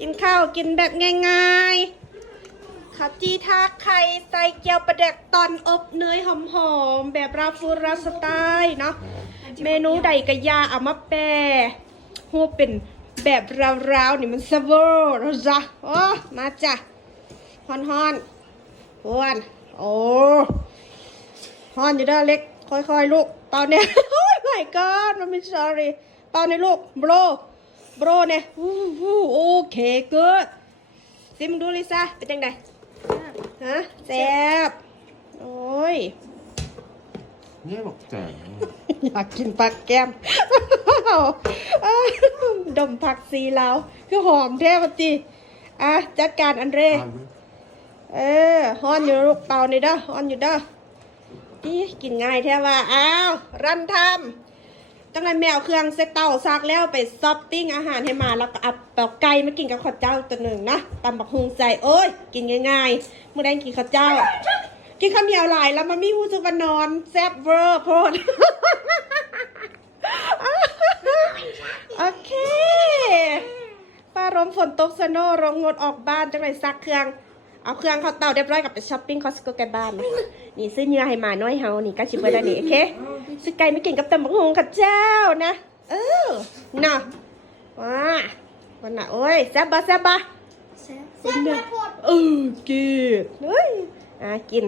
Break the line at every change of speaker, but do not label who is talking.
กินข้าวกินแบบง่ายๆข้าวจีทาไข่ใส่เกี๊ยวปลาแดกตอนอบเนยหอมๆ แบบราฟูราสไตล์เนาะ เมนูใดกะยาเอามาแปรหูเป็นแบบราวๆ นี่มันซเวอร์นะจ๊ะโอ้มาจ้ะฮอนฮอนๆอ้วนโอ้ฮอนอยู่เด้อเล็ก ค่อยๆ ลูก ตอนเนี้ยโอ้ย my god มันไม่ sorry ตอนนี้ลูกโบร โบรเนี่ยอู้หูโอเคเกิดซิมงดูลิซ่าเป็นจังไดฮะแซ่บโอ้ย
เนี่ยบอกแต่
อยากกินผักแก้มดมผักซีแล้วคือหอมแท้ปะจีอะจัดการอันเร่เออฮอนอยู่ลูกเตานี่เด้อฮอนอยู่เด้อนี่กินง่ายแท้ว่าอ้าว รันทำ จังไรแมวเครื่องเซตเต้าซักแล้วไปซอปปิ้งอาหารให้มาแล้วก็เอาเปลาไก่มากินกับข้าวเจ้าตัวหนึ่งนะตำบักฮุงใส่โอ้ยกินง่ายๆเมื่อได้กินข้าวเจ้า กินข้าวเหนียวหลายแล้วมันมีหูสึกว่านอนแซ่บเวอร์โพดโอเคป้ารมฝนตกสโนว์รงงดออกบ้านจังไรซักเครื่อง เอาเครื่องเขาเตาเรียบร้อยกับไปช้อปปิ้งคอสโกกันบ้านนะนี่ซื้อเนื้อให้หมาน้อยเฮานี่ก็ชิบเบอร์ได้นี่โอเคซื้อไก่ไม่กินกับตำบักฮงกับเจ้านะเออน่ะว้าวันน่ะโอ้ยแซ่บบ่แซ่บบ่
แซ่บแซ่บโพด
เออกินเฮ้ยอะกิน